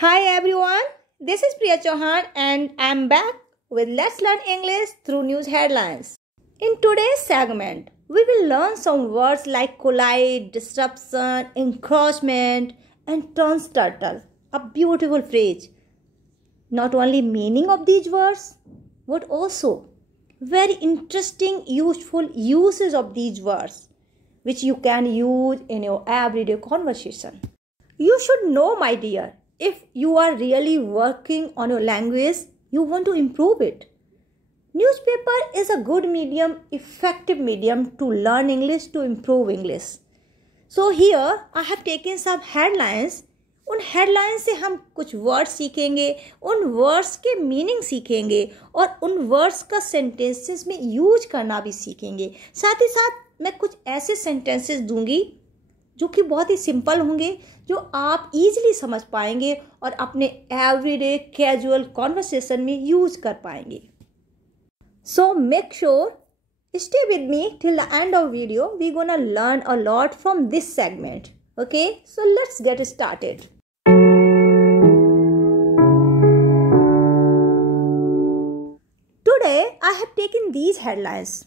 Hi everyone, this is Priya Chauhan and I'm back with Let's Learn English through news headlines. In today's segment, we will learn some words like collide, disruption, encroachment and turnstile. A beautiful phrase. Not only meaning of these words, but also very interesting, useful uses of these words, which you can use in your everyday conversation. You should know, my dear, if you are really working on your language, you want to improve it. Newspaper is a good medium, effective medium to learn English, to improve English. So here I have taken some headlines. उन headlines से हम कुछ words सीखेंगे, उन words के meaning सीखेंगे और उन वर्ड्स का सेंटेंसेस में यूज करना भी सीखेंगे. साथ ही साथ मैं कुछ ऐसे सेंटेंसेस दूंगी जो कि बहुत ही सिंपल होंगे, जो आप इजीली समझ पाएंगे और अपने एवरीडे कैजुअल कॉन्वर्सेशन में यूज कर पाएंगे. So make sure stay with me till the end of video. We're gonna learn a lot from this segment. Okay, so let's get started. Today I have taken these headlines.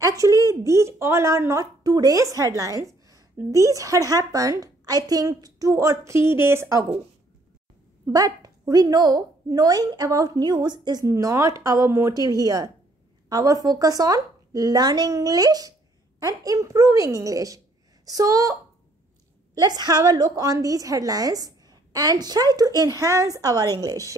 Actually, these all are not today's headlines. These had happened, I think, 2 or 3 days ago. But we know knowing about news is not our motive here. Our focus on learning English and improving English. So let's have a look on these headlines and try to enhance our English.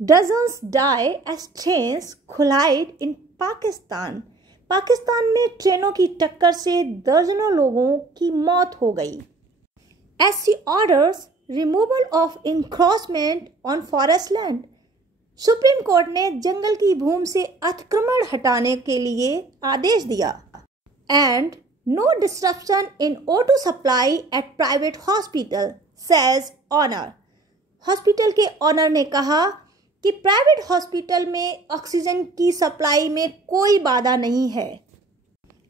Dozens die as trains collide in Pakistan. Pakistan में ट्रेनों की टक्कर से दर्जनों लोगों की मौत हो गई. SC orders removal of encroachment on forest land. Supreme court ने जंगल की भूमि से अतिक्रमण हटाने के लिए आदेश दिया. And no disruption in O2 supply at private hospital says owner. Hospital के ऑनर ने कहा कि प्राइवेट हॉस्पिटल में ऑक्सीजन की सप्लाई में कोई बाधा नहीं है.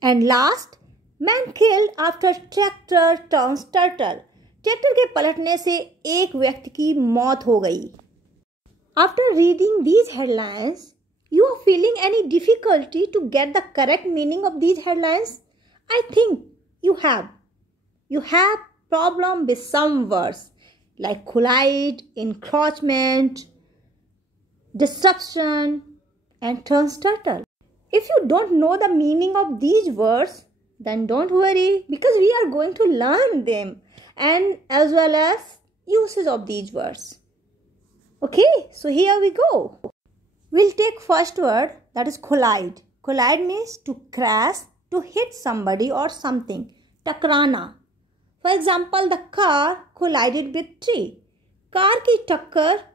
And last, man killed after tractor turns turtle. Tractor के पलटने से एक व्यक्ति की मौत हो गई. After reading these headlines, you are feeling any difficulty to get the correct meaning of these headlines? I think you have. You have problem with some words like collide, encroachment, disruption and turnstile. If you don't know the meaning of these words, then don't worry, because we are going to learn them and as well as uses of these words. Okay, so here we go. We'll take first word, that is collide. Collide means to crash, to hit somebody or something. टकराना. For example, the car collided with tree. Car की टक्कर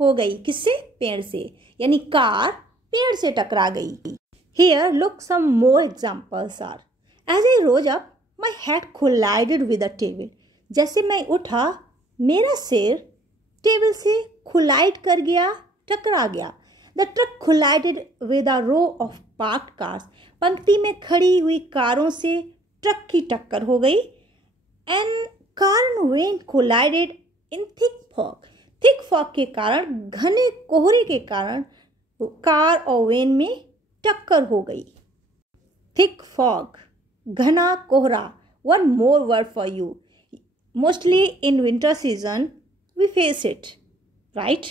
हो गई किससे? पेड़ से. यानी car पेड़ से टकरा गई. Here look some more examples are. As I rose up, my head collided with the table. जैसे मैं उठा, मेरा सिर टेबल से collide कर गया, टकरा गया. The truck collided with a row of parked cars. पंक्ति में खड़ी हुई कारों से ट्रक की टक्कर हो गई. And car and van collided in thick fog. Thick fog के कारण, घने कोहरे के कारण कार और वैन में टक्कर हो गई. थिक फॉग, घना कोहरा. One more word for you. Mostly in winter season we face it, right?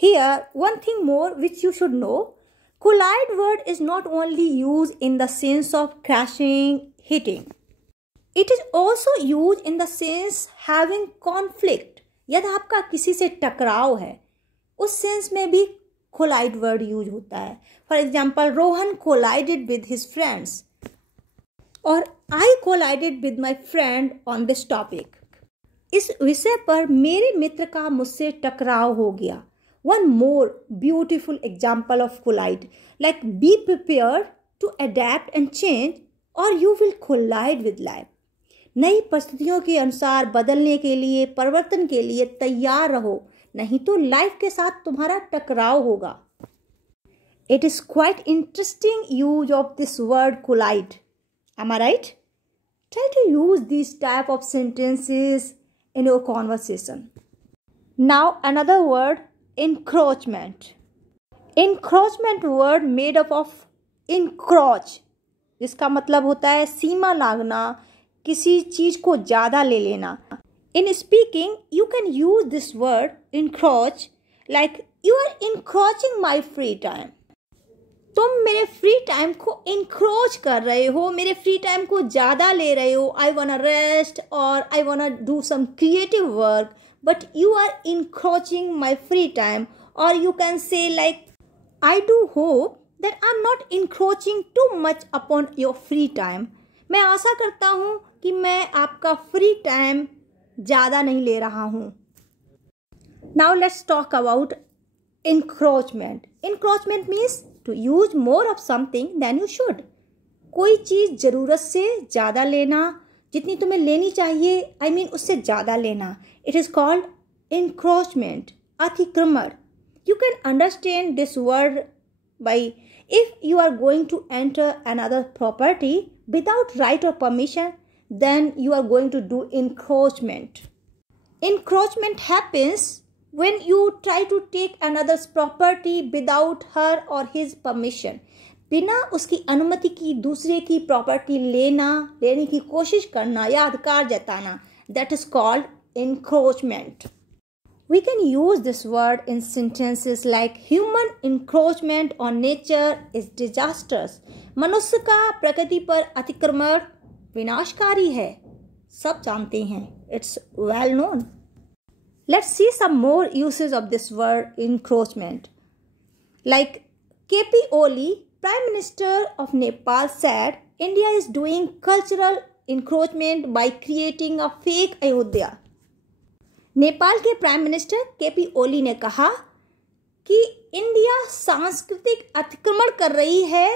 Here, one thing more which you should know. Collide word is not only used in the sense of crashing, hitting. It is also used in the sense having conflict. यदि आपका किसी से टकराव है, उस sense में भी collide word use होता है. For example, Rohan collided with his friends. और I collided with my friend on this topic. इस विषय पर मेरे मित्र का मुझसे टकराव हो गया. One more beautiful example of collide, like be prepared to adapt and change or you will collide with life. नई परिस्थितियों के अनुसार बदलने के लिए, परिवर्तन के लिए तैयार रहो, नहीं तो लाइफ के साथ तुम्हारा टकराव होगा. It is quite interesting use of this word collide. Am I right? Try to use these type of sentences in your conversation. Now another word, encroachment. Encroachment word made up of encroach, जिसका मतलब होता है सीमा लागना, किसी चीज को ज्यादा ले लेना. In speaking, you can use this word encroach like you are encroaching my free time. तुम मेरे फ्री टाइम को इंक्रोच कर रहे हो, मेरे फ्री टाइम को ज़्यादा ले रहे हो. आई वांट रेस्ट और I want do some creative work, but you are encroaching my free time. और you can say like I do hope that I am not encroaching too much upon your free time. मैं आशा करता हूँ कि मैं आपका free time ज़्यादा नहीं ले रहा हूँ. Now let's talk about encroachment. Encroachment means to use more of something than you should. कोई चीज़ ज़रूरत से ज़्यादा लेना, जितनी तुम्हें लेनी चाहिए, I mean उससे ज़्यादा लेना. It is called encroachment, अतिक्रमण. You can understand this word by if you are going to enter another property without right or permission, then you are going to do encroachment. Encroachment happens when you try to take another's property without her or his permission. बिना उसकी अनुमति की दूसरे की property लेने की कोशिश करना या अधिकार जताना, that is called encroachment. We can use this word in sentences like human encroachment on nature is disastrous. मनुष्य का प्रकृति पर अतिक्रमण विनाशकारी है, सब जानते हैं, it's well known. Let's see some more uses of this word encroachment. Like KP Oli, Prime Minister of Nepal, said India is doing cultural encroachment by creating a fake Ayodhya. Nepal के प्राइम मिनिस्टर केपी ओली ने कहा कि India सांस्कृतिक अतिक्रमण कर रही है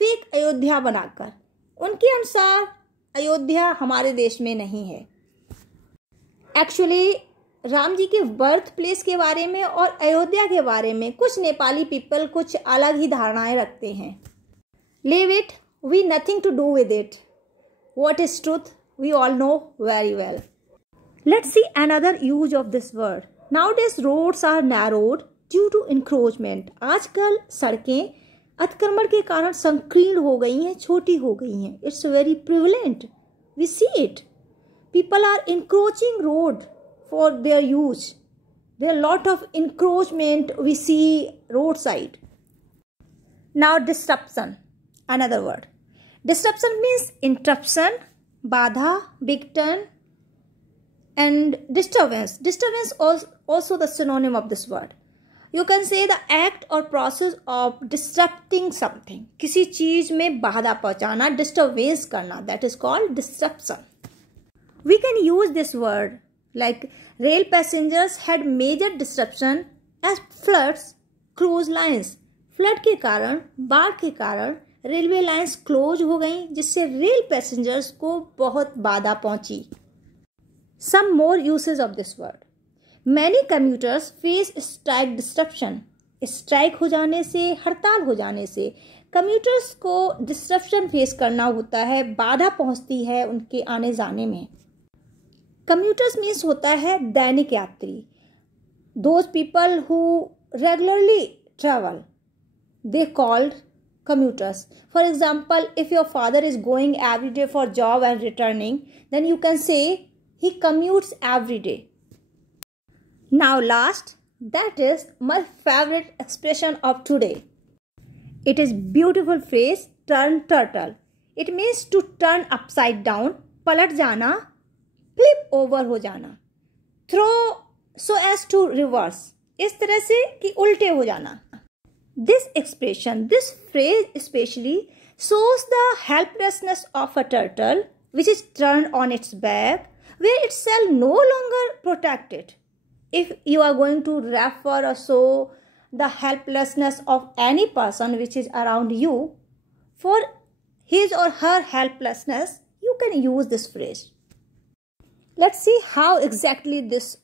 fake Ayodhya बनाकर. उनके अनुसार अयोध्या हमारे देश में नहीं है. एक्चुअली राम जी के बर्थ प्लेस के बारे में और अयोध्या के बारे में कुछ नेपाली पीपल कुछ अलग ही धारणाएं रखते हैं. Leave it, we nothing to do with it. What is truth we all know very well. Let's see another use of this word. Nowadays roads are narrowed due to encroachment. आजकल सड़कें अतिक्रमण के कारण संकीर्ण हो गई हैं, छोटी हो गई हैं. It's very prevalent, we see it. People are encroaching road for their use. There are a lot of encroachment we see roadside. Now disruption, another word. Disruption means interruption, बाधा, big turn, and disturbance. Disturbance also the synonym of this word. You can say the act or process of disrupting something. किसी चीज में बाधा पहुंचाना, disturbance करना, that is called disruption. We can use this word like rail passengers had major disruption as floods closed lines. Flood के कारण, बाढ़ के कारण रेलवे लाइंस क्लोज हो गई, जिससे रेल पैसेंजर्स को बहुत बाधा पहुंची. Some more uses of this word. Many commuters face strike disruption. Strike हो जाने से, हड़ताल हो जाने से कम्यूटर्स को डिस्ट्रप्शन फेस करना होता है, बाधा पहुंचती है उनके आने जाने में. कम्यूटर्स मीन्स होता है दैनिक यात्री. Those people who regularly travel, they called commuters. For example, if your father is going every day for job and returning, then you can say he commutes every day. Now last, that is my favorite expression of today. It is beautiful phrase, turn turtle. It means to turn upside down, पलट जाना, flip over हो जाना, throw so as to reverse, इस तरह से कि उल्टे हो जाना. This expression, this phrase especially shows the helplessness of a turtle which is turned on its back, where its shell no longer protected. If you are going to refer or show the helplessness of any person which is around you, for his or her helplessness, you can use this phrase. Let's see how exactly this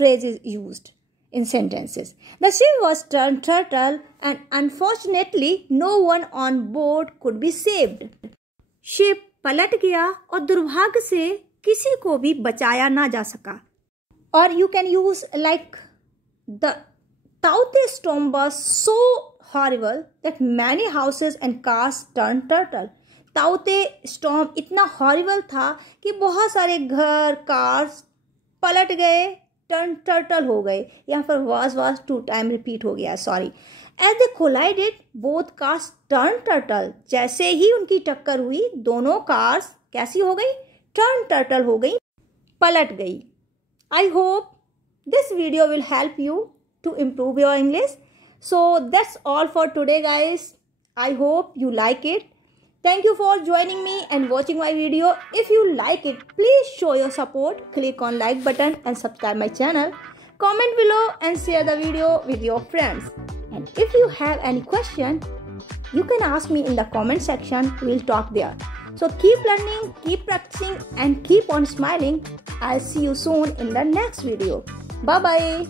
phrase is used in sentences. The ship was turned turtle and unfortunately no one on board could be saved. Ship पलट गया और दुर्भाग्य से किसी को भी बचाया ना जा सका. Or you can use like the Taute storm was so horrible that many houses and cars turned turtle. ताउते स्टॉर्म इतना हॉरिबल था कि बहुत सारे घर कार्स पलट गए, टर्न टर्टल हो गए. यहाँ पर वाज 2 टाइम रिपीट हो गया, sorry. As they collided both cars turn turtle. जैसे ही उनकी टक्कर हुई दोनों कार्स कैसी हो गई, टर्न टर्टल हो गई, पलट गई. I hope this video will help you to improve your English. So that's all for today guys. I hope you like it. Thank you for joining me and watching my video. If you like it, please show your support. Click on like button and subscribe my channel. Comment below and share the video with your friends. And if you have any question, you can ask me in the comment section. We'll talk there. So keep learning, keep practicing and keep on smiling. I'll see you soon in the next video. Bye-bye.